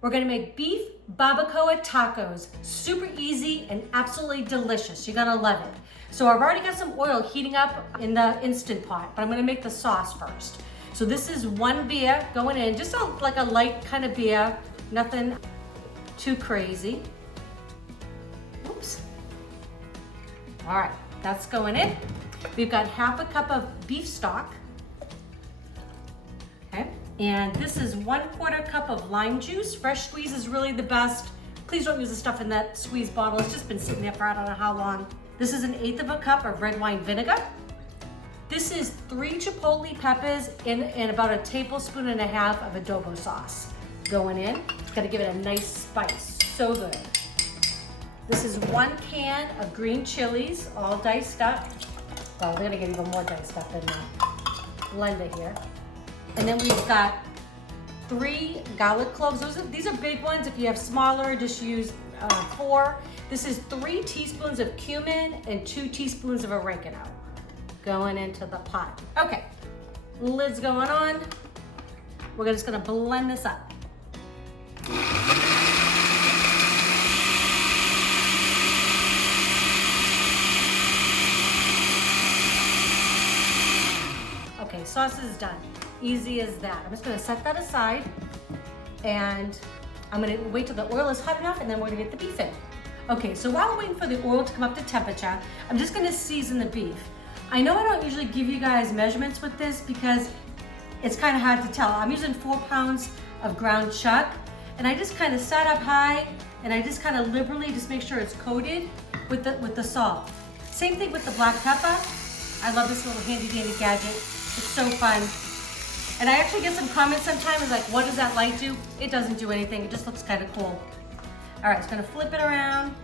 We're gonna make beef barbacoa tacos. Super easy and absolutely delicious. You're gonna love it. So I've already got some oil heating up in the Instant Pot, but I'm gonna make the sauce first. So this is 1 beer going in, just like a light kind of beer, nothing too crazy. Oops. All right, that's going in. We've got 1/2 cup of beef stock. Okay, and this is 1/4 cup of lime juice. Fresh squeeze is really the best. Please don't use the stuff in that squeeze bottle. It's just been sitting there for I don't know how long. This is 1/8 cup of red wine vinegar. This is 3 chipotle peppers and about 1.5 tablespoons of adobo sauce going in. Gotta give it a nice spice, so good. This is 1 can of green chilies, all diced up. Well, we're gonna get even more diced up in the blender here. And then we've got 3 garlic cloves. These are big ones. If you have smaller, just use 4. This is 3 teaspoons of cumin and 2 teaspoons of oregano going into the pot. Okay, lid's going on. We're just gonna blend this up. Okay, sauce is done. Easy as that. I'm just gonna set that aside and I'm gonna wait till the oil is hot enough and then we're gonna get the beef in. Okay, so while we're waiting for the oil to come up to temperature, I'm just gonna season the beef. I know I don't usually give you guys measurements with this because it's kind of hard to tell. I'm using 4 pounds of ground chuck and I just kind of set up high and I just kind of liberally just make sure it's coated with the salt. Same thing with the black pepper. I love this little handy dandy gadget. It's so fun. And I actually get some comments sometimes like, what does that light do? It doesn't do anything, it just looks kind of cool. All right, it's gonna flip it around,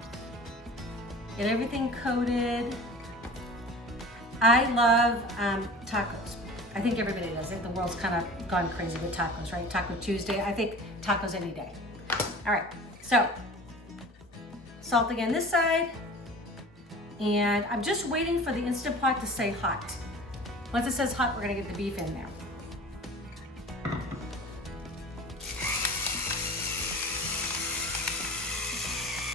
get everything coated. I love tacos. I think everybody does. I think the world's kind of gone crazy with tacos, right? Taco Tuesday, I think tacos any day. All right, so salt again this side. And I'm just waiting for the Instant Pot to say hot. Once it says hot, we're gonna get the beef in there.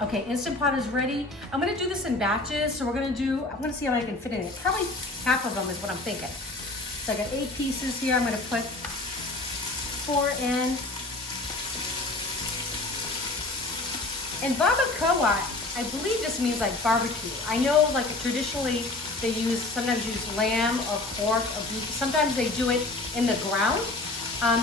Okay, Instant Pot is ready. I'm gonna do this in batches, so I'm gonna see how I can fit in it. Probably half of them is what I'm thinking. So I got 8 pieces here. I'm gonna put 4 in. And barbacoa, I believe this means like barbecue. I know like traditionally they sometimes use lamb or pork or beef. Sometimes they do it in the ground.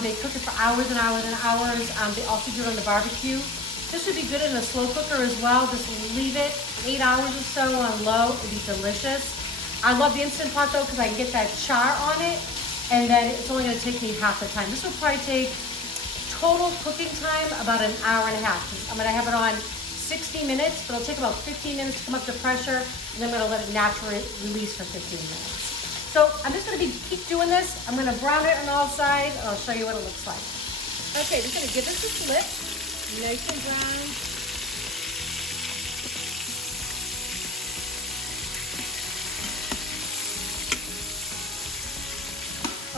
They cook it for hours and hours and hours. They also do it on the barbecue. This would be good in a slow cooker as well. Just leave it 8 hours or so on low. It'd be delicious. I love the Instant Pot though because I can get that char on it and then it's only gonna take me half the time. This will probably take total cooking time about 1.5 hours. I'm gonna have it on 60 minutes, but it'll take about 15 minutes to come up to pressure and then I'm gonna let it naturally release for 15 minutes. So I'm just gonna keep doing this. I'm gonna brown it on all sides and I'll show you what it looks like. Okay, just gonna give this a flip. Nice and brown.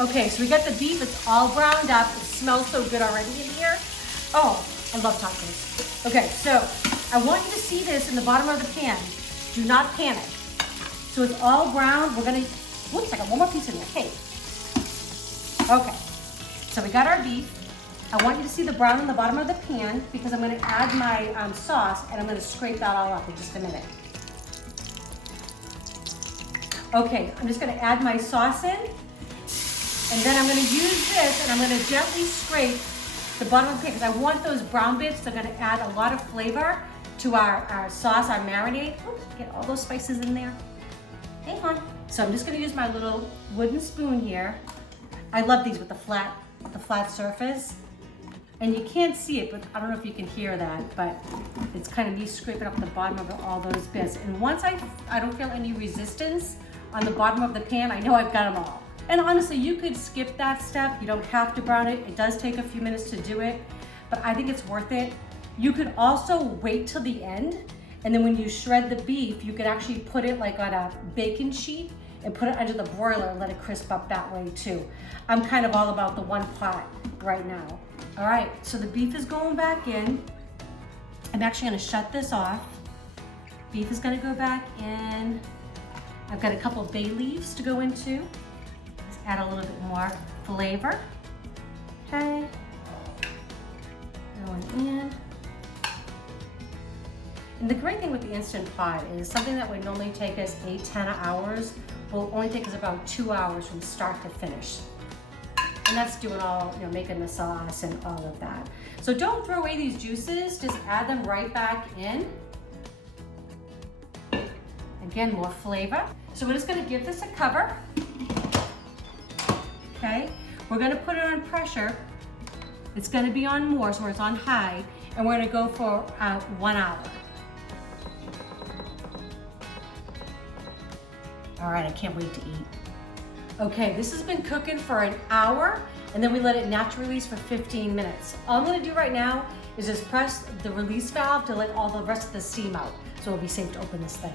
Okay, so we got the beef, it's all browned up. It smells so good already in here. Oh, I love tacos. Okay, so I want you to see this in the bottom of the pan. Do not panic. So it's all brown. We're gonna, whoops, I got one more piece in there. Hey. Okay, so we got our beef. I want you to see the brown in the bottom of the pan because I'm gonna add my sauce and I'm gonna scrape that all up in just a minute. Okay, I'm just gonna add my sauce in and then I'm gonna use this and I'm gonna gently scrape the bottom of the pan because I want those brown bits. They're gonna add a lot of flavor to our sauce, our marinade. Oops, get all those spices in there. Hang on. So I'm just gonna use my little wooden spoon here. I love these with the flat surface. And you can't see it, but I don't know if you can hear that, but it's kind of me scraping up the bottom of all those bits. And once I don't feel any resistance on the bottom of the pan, I know I've got them all. And honestly, you could skip that step. You don't have to brown it. It does take a few minutes to do it, but I think it's worth it. You could also wait till the end, and then when you shred the beef, you could actually put it like on a baking sheet and put it under the broiler and let it crisp up that way too. I'm kind of all about the one pot right now. All right, so the beef is going back in. I'm actually gonna shut this off. Beef is gonna go back in. I've got a couple of bay leaves to go into. Let's add a little bit more flavor. Okay, going in. And the great thing with the Instant Pot is something that would normally take us 8-10 hours will only take us about 2 hours from start to finish. And that's doing all, making the sauce and all of that. So don't throw away these juices, just add them right back in. Again, more flavor. So we're just gonna give this a cover. Okay, we're gonna put it on pressure. It's gonna be on more, so it's on high, and we're gonna go for 1 hour. All right, I can't wait to eat. Okay, this has been cooking for an hour, and then we let it naturally release for 15 minutes. All I'm gonna do right now is just press the release valve to let all the rest of the steam out, so it'll be safe to open this thing.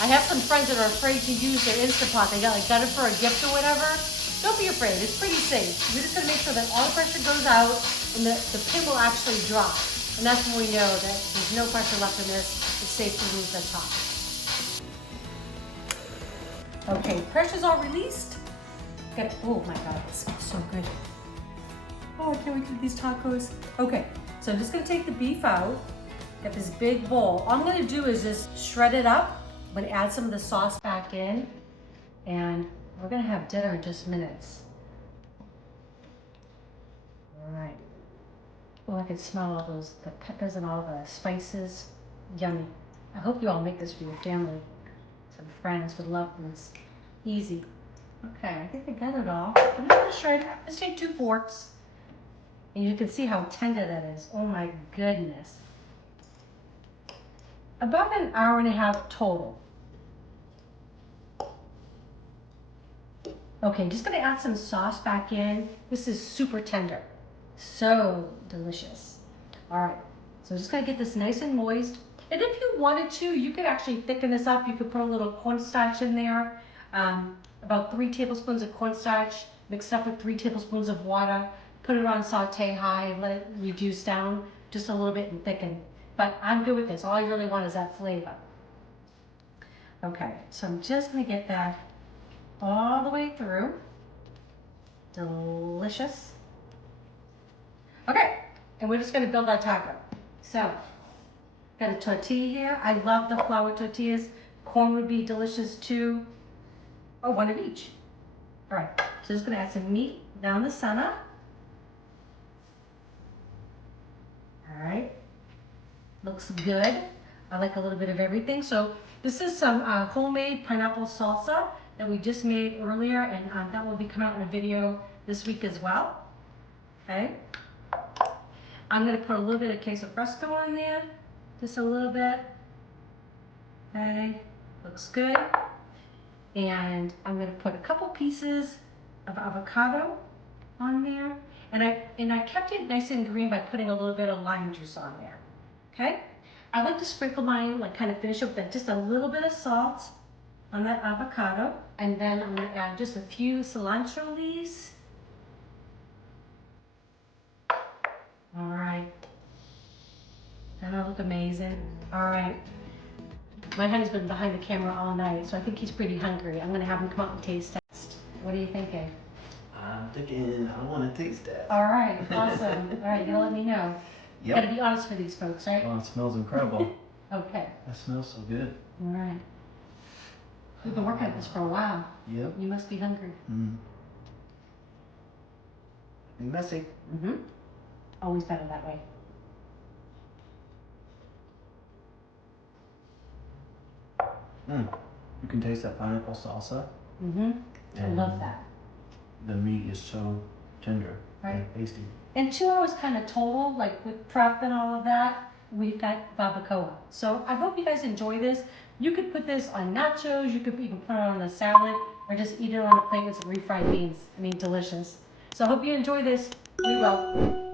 I have some friends that are afraid to use their Instant Pot. They got it for a gift or whatever. Don't be afraid, it's pretty safe. We're just gonna make sure that all the pressure goes out and the pin will actually drop. And that's when we know that there's no pressure left in this. It's safe to remove the top. Okay, pressure's all released. Oh my God, it smells so good. Oh, I can't wait to eat these tacos. Okay, so I'm just gonna take the beef out. Got this big bowl. All I'm gonna do is just shred it up. I'm gonna add some of the sauce back in, and we're gonna have dinner in just minutes. All right. Oh, I can smell all the peppers and all the spices. Yummy. I hope you all make this for your family. Some friends would love this. Easy. Okay, I think I got it all. I'm not gonna shred it. Let's take 2 forks. And you can see how tender that is. Oh my goodness. About an hour and a half total. Okay, just gonna add some sauce back in. This is super tender. So delicious. All right, so just gonna get this nice and moist. And if you wanted to, you could actually thicken this up. You could put a little cornstarch in there. About 3 tablespoons of cornstarch, mixed up with 3 tablespoons of water. Put it on saute high, let it reduce down just a little bit and thicken. But I'm good with this. All I really want is that flavor. Okay, so I'm just gonna get that all the way through. Delicious. Okay, and we're just gonna build our taco. So, got a tortilla here. I love the flour tortillas. Corn would be delicious too. Oh, 1 of each. All right, so just gonna add some meat down the center. All right, looks good. I like a little bit of everything. So this is some homemade pineapple salsa that we just made earlier, and that will be coming out in a video this week as well. Okay. I'm gonna put a little bit of queso fresco on there, just a little bit. Okay, looks good. And I'm gonna put a couple pieces of avocado on there. And I kept it nice and green by putting a little bit of lime juice on there. Okay? I like to sprinkle mine, like kind of finish up with just a little bit of salt on that avocado. And then I'm gonna add just a few cilantro leaves. All right. That'll look amazing. All right. My honey's been behind the camera all night, so I think he's pretty hungry. I'm gonna have him come out and taste test. What are you thinking? I'm thinking I want to taste that. All right, awesome. All right, you gotta let me know. Yep. You gotta be honest with these folks, right? Oh, it smells incredible. Okay. That smells so good. All right. We've been working at this for a while. Yep. You must be hungry. Be messy. Always better that way. You can taste that pineapple salsa. I love that. The meat is so tender Right. and tasty. And 2 hours kind of total, like with prep and all of that, we've got barbacoa. So I hope you guys enjoy this. You could put this on nachos, you could even put it on a salad, or just eat it on a plate with some refried beans. I mean, delicious. So I hope you enjoy this. We will.